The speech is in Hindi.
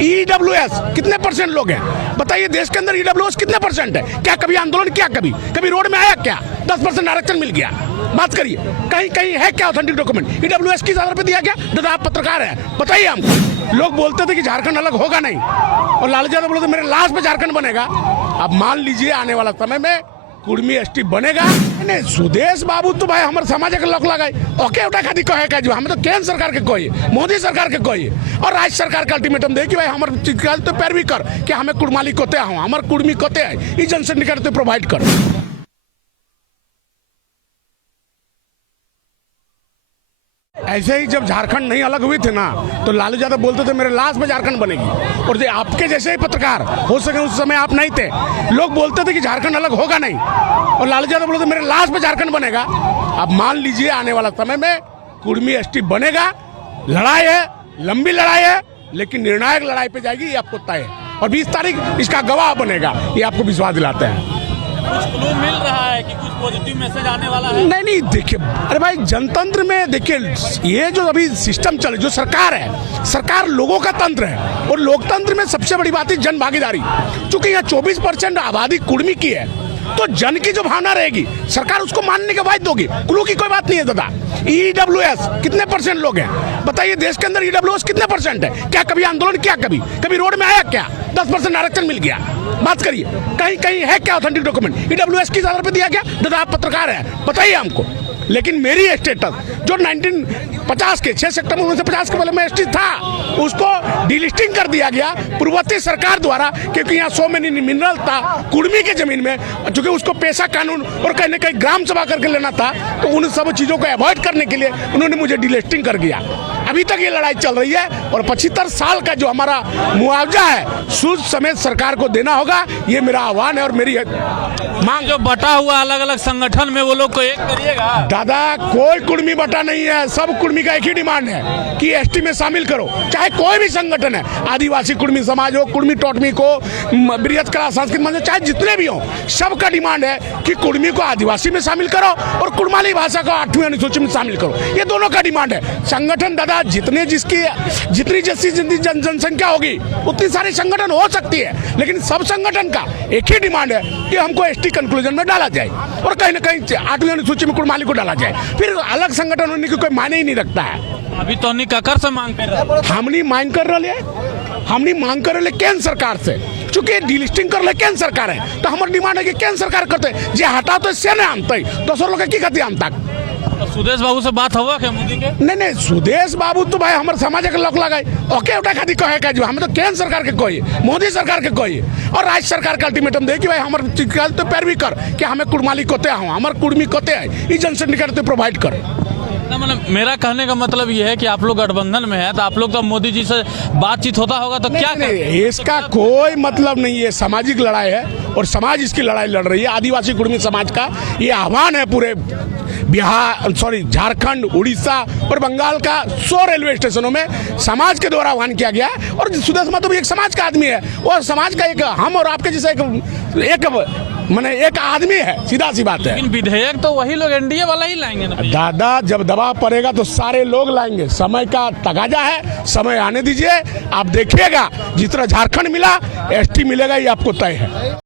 ईडब्ल्यूएस कितने परसेंट लोग हैं बताइए? देश के अंदर ईडब्ल्यूएस कितने परसेंट है? क्या कभी आंदोलन किया? कभी रोड में आया क्या? 10% आरक्षण मिल गया? बात करिए, कहीं कहीं है क्या ऑथेंटिक डॉक्यूमेंट? ईडब्ल्यूएस किस आधार पर दिया गया? दादा आप पत्रकार हैं, बताइए हमको। लोग बोलते थे कि झारखंड अलग होगा नहीं, और लालू यादव बोलते मेरे लास्ट में झारखंड बनेगा। अब मान लीजिए आने वाला समय में कुर्मी एसटी बनेगा। नहीं, सुदेश बाबू तो भाई हमारे समाज के लोग लगाए ओके उठा खाती कहे का जो हमें तो केंद्र सरकार के कोई, मोदी सरकार के कोई, और राज्य सरकार का अल्टीमेटम दे कि भाई हमारे तो पैरवी कर कि हमें कुड़माली कोते हूँ, हमारे कुर्मी कोते है, ई जनसंख्या तो प्रोवाइड कर। ऐसे ही जब झारखंड नहीं अलग हुई थी ना, तो लालू यादव बोलते थे मेरे लास्ट में झारखंड बनेगी, और आपके जैसे ही पत्रकार हो सके उस समय आप नहीं थे, लोग बोलते थे कि झारखंड अलग होगा नहीं, और लालू यादव बोलते मेरे लास्ट में झारखंड बनेगा। अब मान लीजिए आने वाला समय में कुर्मी एसटी बनेगा। लड़ाई है, लंबी लड़ाई है, लेकिन निर्णायक लड़ाई पे जाएगी, ये आपको तय है, और 20 तारीख इसका गवाह बनेगा, ये आपको विश्वास दिलाते हैं। कुछ क्लू मिल रहा है कि कुछ पॉजिटिव मैसेज आने वाला है? नहीं देखिए, अरे भाई जनतंत्र में देखिए, ये जो अभी सिस्टम चले, जो सरकार है, सरकार लोगों का तंत्र है, और लोकतंत्र में सबसे बड़ी बात है जन भागीदारी। चूंकि यहाँ 24% आबादी कुर्मी की है, तो जन की जो भावना रहेगी सरकार उसको मानने के बाद दोगी। क्लू की कोई बात नहीं है दादा। ईडब्ल्यूएस कितने परसेंट लोग हैं बताइए? देश के अंदर ईडब्ल्यूएस कितने परसेंट है? क्या कभी आंदोलन किया? कभी रोड में आया क्या? 10% आरक्षण मिल गया? बात करिए, कहीं कहीं है क्या ऑथेंटिक डॉक्यूमेंट? ईडब्ल्यूएस किस आधार पर दिया गया? दादा आप पत्रकार हैं, बताइए हमको। लेकिन मेरी स्टेटस जो 1950 के 6 सितंबर 1950 के पहले में एसटी था, उसको डिलिस्टिंग कर दिया गया पूर्ववर्ती सरकार द्वारा, क्योंकि यहाँ 100 में मिनरल था कुर्मी के जमीन में, क्योंकि उसको पेशा कानून और कहीं न कहीं ग्राम सभा करके लेना था, तो उन सब चीजों को अवॉइड करने के लिए उन्होंने मुझे डिलिस्टिंग कर दिया। अभी तक ये लड़ाई चल रही है, और 75 साल का जो हमारा मुआवजा है सूद समेत सरकार को देना होगा, ये मेरा आह्वान है और मेरी मांग। जो बटा हुआ अलग अलग संगठन में वो लोग को एक करिएगा। दादा कोई कुर्मी बटा नहीं है, सब कुर्मी का एक ही डिमांड है कि एसटी में शामिल करो, चाहे कोई भी संगठन है, आदिवासी कुर्मी समाज हो, कुर्मी टोटमी को, बृहत कला संस्कृत मंच, चाहे जितने भी हो, सबका डिमांड है कि कुर्मी को आदिवासी में शामिल करो और कुड़माली भाषा को 8वीं अनुसूची में शामिल करो। ये दोनों का डिमांड है। संगठन दादा जितनी जैसी जनसंख्या होगी उतनी सारी संगठन हो सकती है, लेकिन सब संगठन का एक ही डिमांड है कि हमको एसटी कंक्लूजन में डाला जाए, और कहीं ना कहीं 8वीं अनुसूची में कुड़माली को डाला जाए। फिर अलग संगठन होने की कोई मायने ही नहीं रखता है। अभी तो ककर से मांग कर रहे, हमनी मांग कर रहे, हमनी मांग कर रहे केंद्र सरकार से, चूंकि डिलिस्टिंग कर ले केंद्र सरकार है, तो हमारी डिमांड है कि केंद्र सरकार करते जे हटा तो से नहीं आनते, दोसर लोग की गति आनता। तो सुदेश बाबू से बात हुआ क्या मोदी के? नहीं, सुदेश बाबू तो भाई हमारे समाज के लोग लगाए ओके उठा खाती कहे का जो हमें तो केंद्र सरकार के कोई, मोदी सरकार के कोई, और राज्य सरकार का अल्टीमेटम दे कि भाई हमारे तो पैरवी कर कि हमें कुड़माली कोते हूँ, हमारे कुर्मी कोते है, ई जनसंख्या तो प्रोवाइड कर। मतलब मेरा कहने का मतलब ये है कि आप लोग गठबंधन में है, तो आप लोग तो मोदी जी से बातचीत होता होगा, तो क्या नहीं, इसका कोई मतलब नहीं है। सामाजिक लड़ाई है और समाज इसकी लड़ाई लड़ रही है। आदिवासी कुर्मी समाज का ये आह्वान है पूरे झारखंड, उड़ीसा और बंगाल का 100 रेलवे स्टेशनों में समाज के द्वारा आह्वान किया गया। और सुदेश महतो भी एक समाज का आदमी है, और समाज का एक हम और आपके जैसा एक आदमी है, सीधा सी बात है। लेकिन विधेयक तो वही लोग एनडीए वाला ही लाएंगे ना दादा, जब दबाव पड़ेगा तो सारे लोग लाएंगे। समय का तगाजा है, समय आने दीजिए, आप देखिएगा जिस तरह झारखंड मिला एसटी मिलेगा, ये आपको तय है।